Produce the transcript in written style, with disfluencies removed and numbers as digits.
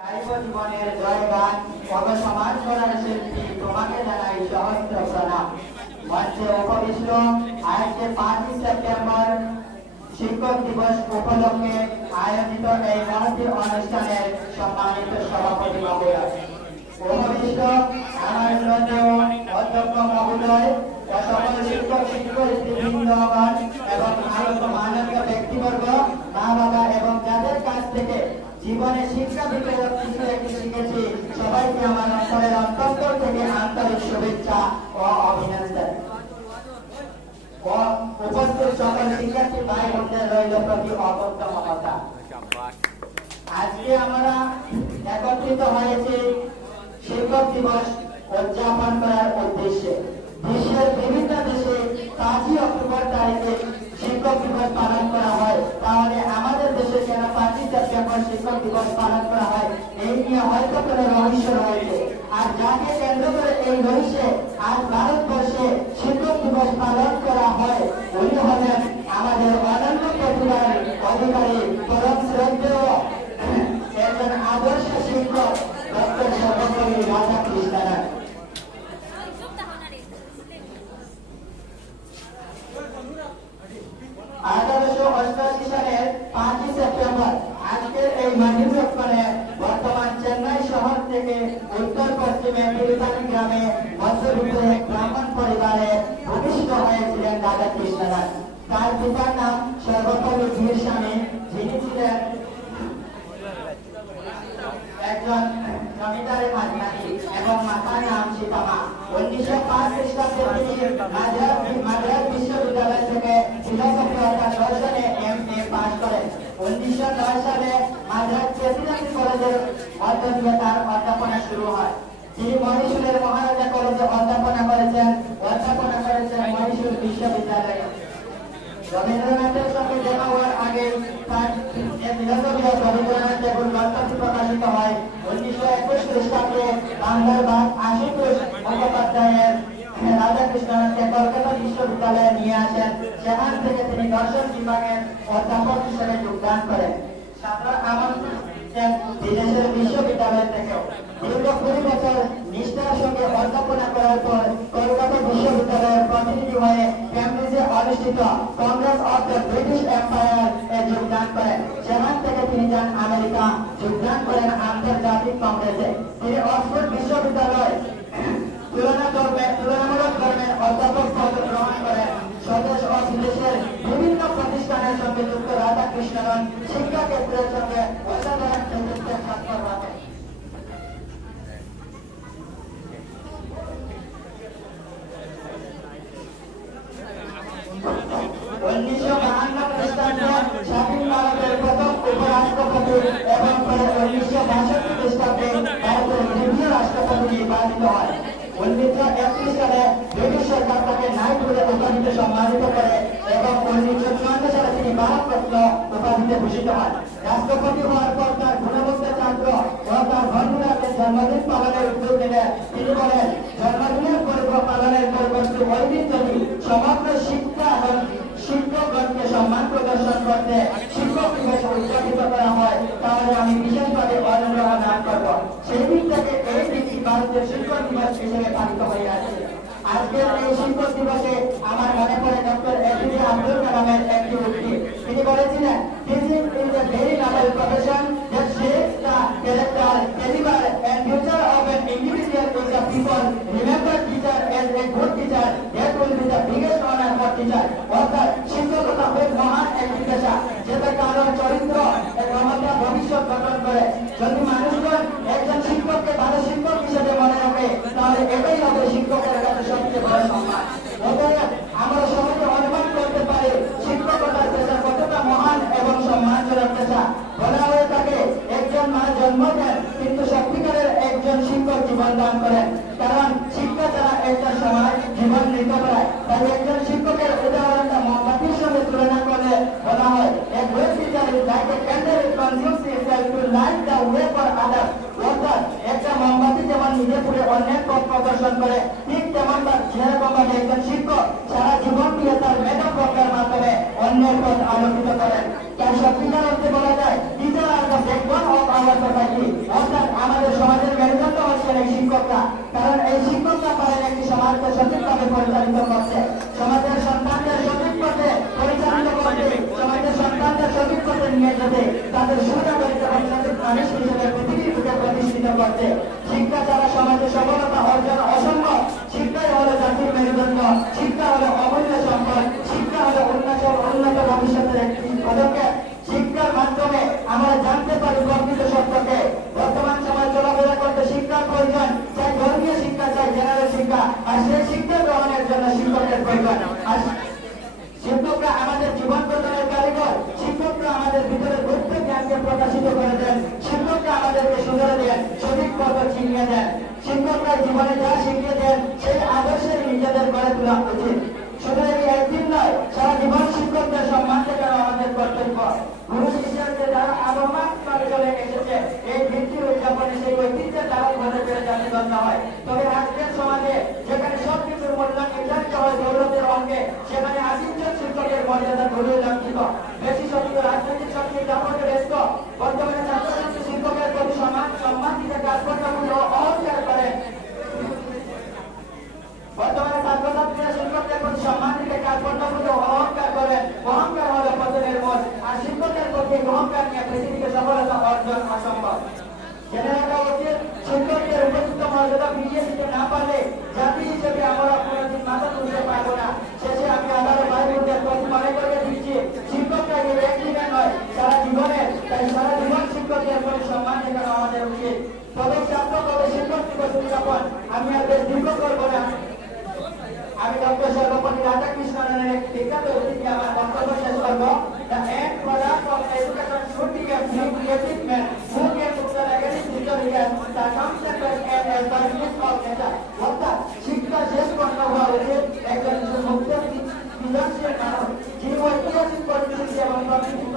জীবনের জয়গান কত সমাজ করার শিল্পী তোমাকে জানাই সহস্র প্রণাম। মঞ্চে উপবিষ্ট আজকে 5 সেপ্টেম্বর শিক্ষক দিবস উপলক্ষে আয়োজিত এই মহতী অনুষ্ঠানের সম্মানিত সভাপতি মহোদয়, উপবিষ্ট আমার শ্রদ্ধেয় অধ্যক্ষ মহোদয়, সকল শিক্ষক শিক্ষার্থীবৃন্দগণ এবং আগত মাননীয় ব্যক্তিবর্গ, মা বাবা এবং যাদের কাছ থেকে জীবনে শিক্ষা বিষয়ক কিছু একটি শিখেছি, সবাইকে আমার অন্তরের অন্তঃস্থল থেকে আন্তরিক শুভেচ্ছা ও অভিনন্দন। উপস্থিত সকল শিক্ষার্থী ভাই বোনদের রইল প্রতি অবন্ত মমতা। আজকে আমরা একত্রিত হয়েছি শিক্ষক দিবস উদযাপন করার উদ্দেশ্যে। বিশ্বের বিভিন্ন দেশে 5 অক্টোবর তারিখে শিক্ষক দিবস পালন করা হয়, তাহলে আমাদের দেশে কেন 5 সেপ্টেম্বর শিক্ষক দিবস পালন করা হয়, এই নিয়ে হয়তো কোনো রহস্য রয়েছে। আর যাকে কেন্দ্র করে এই রহস্যে আজ ভারতবর্ষে শিক্ষক দিবস পালন করা হয়, উনি হলেন আমাদের অনন্য প্রতিভার অধিকারী পরম শ্রদ্ধেয় একজন আদর্শ শিক্ষক ডক্টর সর্বপল্লী রাধাকৃষ্ণন। 1888 সালের 5 সেপ্টেম্বর আজকের এই মানিকগঞ্জে বর্তমান চেন্নাই শহর থেকে উত্তর পশ্চিমে তিরুপানি গ্রামে মধ্যবিত্ত এক ব্রাহ্মণ পরিবারে ভূমিষ্ঠ হয়েছিলেন রাধাকৃষ্ণন। তার পিতার নাম সর্বপল্লী ধীরস্বামী, যিনি ছিলেন একজন জমিদারের ভাগ্নানী এবং মাতার নাম সীতামা। 1905 খ্রিস্টাব্দে তিনি মাদ্রাজ বিশ্ববিদ্যালয় থেকে ফিলোসফি অর্থাৎ দর্শনে এমএ পাস করেন। 1909 সালে মাদ্রাজ প্রেসিডেন্সি কলেজের মধ্য দিয়ে তার অধ্যাপনা শুরু হয়। তিনি মহীশূরের মহারাজা কলেজে অধ্যাপনা করেছেন মহীশূর বিশ্ববিদ্যালয়ে। রবীন্দ্রনাথের সঙ্গে দেখা হওয়ার আগে তার ফিলোসফি অফ রবীন্দ্রনাথ টেবুল গ্রন্থটি প্রকাশিত হয়। 1921 খ্রিস্টাব্দে বাংলার বাদ আশুতোষ মুখোপাধ্যায়ের রাধাকৃষ্ণনকে কলকাতা বিশ্ববিদ্যালয়ে নিয়ে আসেন। সেখান থেকে তিনি দর্শন বিভাগের অধ্যাপক হিসেবে যোগদান করেন। ছাত্র আমন্ত্রণ বিদেশের বিশ্ববিদ্যালয় থেকেও দীর্ঘ 20 বছর নিষ্ঠার সঙ্গে অধ্যাপনা করার পর কলকাতা বিশ্ববিদ্যালয়ের প্রতিনিধি হয়ে কেমব্রিজে অনুষ্ঠিত Congress of the British Empire এ যোগদান করেন। সেখান থেকে তিনি যান আমেরিকা, যোগদান করেন আন্তর্জাতিক কংগ্রেসে। তিনি অক্সফোর্ড বিশ্ববিদ্যালয় তুলনামূলক ধর্মের অধ্যাপক পদ গ্রহণ করেন। স্বদেশ ও বিদেশের বিভিন্ন প্রতিষ্ঠানের সঙ্গে যুক্ত রাধাকৃষ্ণন শিক্ষা ক্ষেত্রের সঙ্গে অসাধারণ নেতৃত্বের স্বাক্ষর রাখেন। 1952 খ্রিস্টাব্দে স্বাধীন ভারতের প্রথম উপরাষ্ট্রপতি এবং পরে 1962 খ্রিস্টাব্দে ভারতের দ্বিতীয় রাষ্ট্রপতি নির্বাচিত হয়। 1931 সালে ব্রিটিশ সরকার তাকে নাইটহুড উপাধিতে সম্মানিত করে এবং 1954 সালে তিনি ভারতরত্ন উপাধিতে ভূষিত হন। রাষ্ট্রপতি হওয়ার পর তার গুণবন্ত ছাত্র ও তার বন্ধুরাকে জন্মদিন পালনের উদ্যোগ নিলেন। তিনি বলেন, জন্মদিনের পর্ব পালনের পরিবর্তে ওই দিন যদি সমগ্র শিক্ষা এবং শিক্ষকগণকে সম্মান প্রদর্শন করতে শিক্ষক দিবস উদযাপিত করা হয়, তাহলে আমি বিশেষভাবে অনুগ্রহ দান করব। সেই দিন থেকে এই দিনটি ভারতের শিক্ষক দিবস হিসেবে পালিত হয়ে আসছে। আজকের এই শিক্ষক দিবসে আমার মনে পড়ে ডক্টর এপিজে আব্দুল কালামের একটি উক্তি। তিনি বলেছিলেন, teaching is a very noble profession that shapes the character, caliber and future of an individual is the people. Remember teacher as a good teacher, that will be the biggest honor for teacher. অর্থাৎ শিক্ষকতা খুব মহান একটি পেশা, যেটা কারোর চরিত্র এবং ভবিষ্যৎ গঠন করে। যদি মানুষজন একজন শিক্ষককে ভালো শিক্ষক হিসেবে মনে রাখে, তাহলে এটাই হবে শিক্ষকের কাছে সবচেয়ে বড় সম্মান। অতএব আমরা সবাইকে অনুমান করতে পারি শিক্ষকতার পেশা কতটা মহান এবং সম্মানজনক পেশা। বলা হয়ে থাকে, একজন মা জন্ম দেন কিন্তু সত্যিকারের একজন শিক্ষক জীবন দান করেন, কারণ শিক্ষা ছাড়া একটা সমাজ জীবন নিতে পারে। তাই একজন শিক্ষকের উদাহরণটা মোমবাতির সঙ্গে তুলনা করলে বলা হয়, a great teacher is like a candle that consumes itself to light the way for others. অর্থাৎ একটা মোমবাতি যেমন নিজে পুড়ে অন্যের পথ প্রদর্শন করে, ঠিক তেমন যেরকম একজন শিক্ষক সারা জীবন দিয়ে তার মেধা প্রজ্ঞার মাধ্যমে অন্যের পথ আলোকিত করেন। তার সত্যিকার অর্থে বলা যায়, teacher are the backbone of অবস্থাটা কি? অর্থাৎ আমাদের সমাজের মেরুদণ্ড হচ্ছেন এই শিক্ষকরা। কারণ এই শিক্ষকরা পারেন একটি সমাজকে সঠিকভাবে পরিচালিত করতে, সমাজের সন্তানদের সঠিক পথে পরিচালিত করতে, সমাজের সন্তানদের সঠিক পথে নিয়ে যেতে, তাদের সুবিধা করতে এবং সঠিক মানুষ হিসেবে পৃথিবীর বুকে প্রতিষ্ঠিত করতে। শিক্ষা ছাড়া সমাজে সফলতা অর্জন অসম্ভব। শিক্ষাই হলো জাতির মেরুদণ্ড, শিক্ষা হলো অমূল্য সম্পদ, শিক্ষা হলো উন্নত ভবিষ্যতের একটি পদক্ষেপ। শিক্ষার মাধ্যমে আমরা জানতে পারি প্রকৃত সত্যকে। বর্তমান সময় চলাফেরা করতে শিক্ষার প্রয়োজন, চাই ধর্মীয় শিক্ষা, চাই জেনারেল শিক্ষা, আর সেই শিক্ষা গ্রহণের জন্য শিক্ষকের প্রয়োজন। আর শিক্ষকরা আমাদের জীবন গঠনের কারিগর, শিক্ষকরা আমাদের ভিতরে গুপ্ত জ্ঞানকে প্রকাশিত করে দেন, শিক্ষকরা আমাদেরকে সুন্দর দেন, সঠিক পথ চিনিয়ে দেন। শিক্ষকরা জীবনে যা শিখিয়ে দেন সেই আদর্শে নিজেদের গড়ে তোলা উচিত। শুধু এই একদিন নয়, সারা জীবন শিক্ষকদের সম্মান দেখানো আমাদের কর্তব্য। গুরু শিষ্যকে যারা আবহমান করে চলে এসেছে, এই ভিত্তি উদযাপনে সেই ঐতিহ্যের দ্বারা ঘরে ফেরে যাতে গণ্য হয়। তবে আজকের সমাজে যেখানে সবকিছুর মূল্য নির্ধারিত হয় দৌলতের অঙ্গে, সেখানে আদিত্য শিক্ষকের মর্যাদা ঘুরিয়ে লঙ্ঘিত। বেশি শক্তি রাজনৈতিক শক্তি দাপটে ব্যস্ত। বর্তমানে ছাত্রছাত্রী শিক্ষকের প্রতি সম্মান দিতে কাজ করতে অহংকার করে। বর্তমানে ছাত্রছাত্রীরা শিক্ষকদের প্রতি সম্মান দিতে কাজ করতে অহংকার করে। অহংকার হলো পতনের মূল। আর শিক্ষকের প্রতি অহংকার নিয়ে পৃথিবীতে সফলতা অর্জন অসম্ভব। জেনে রাখা উচিত, শিক্ষকদের উপযুক্ত মর্যাদা ফিরিয়ে দিতে না পারলে জাতি হিসেবে আমরা কোনোদিন মাথা তুলতে পারবো না। শেষে আমি আবারও ভাই বোনদের প্রতি মনে করে দিচ্ছি, শিক্ষকরা এই একদিনে নয়, সারা জীবনের। তাই সারা জীবন শিক্ষকদের প্রতি সম্মান দেখানো আমাদের উচিত। তবে ছাত্র তবে শিক্ষক দিবস উদযাপন আমি আর বেশ দীর্ঘ করবো না। আমি ডক্টর সর্বপল্লী রাধাকৃষ্ণনের একটি বিখ্যাত উক্তিতে আমার বক্তব্য শেষ করবো। The end product of education should be a creative man who can fulfill any future years, circumstances and authorities of nature. অর্থাৎ শিক্ষা শেষ করতে হওয়া উচিত একজন মুক্ত সৃজনশীল মানুষ, যিনি ঐতিহাসিক পরিস্থিতি এবং প্রকৃতির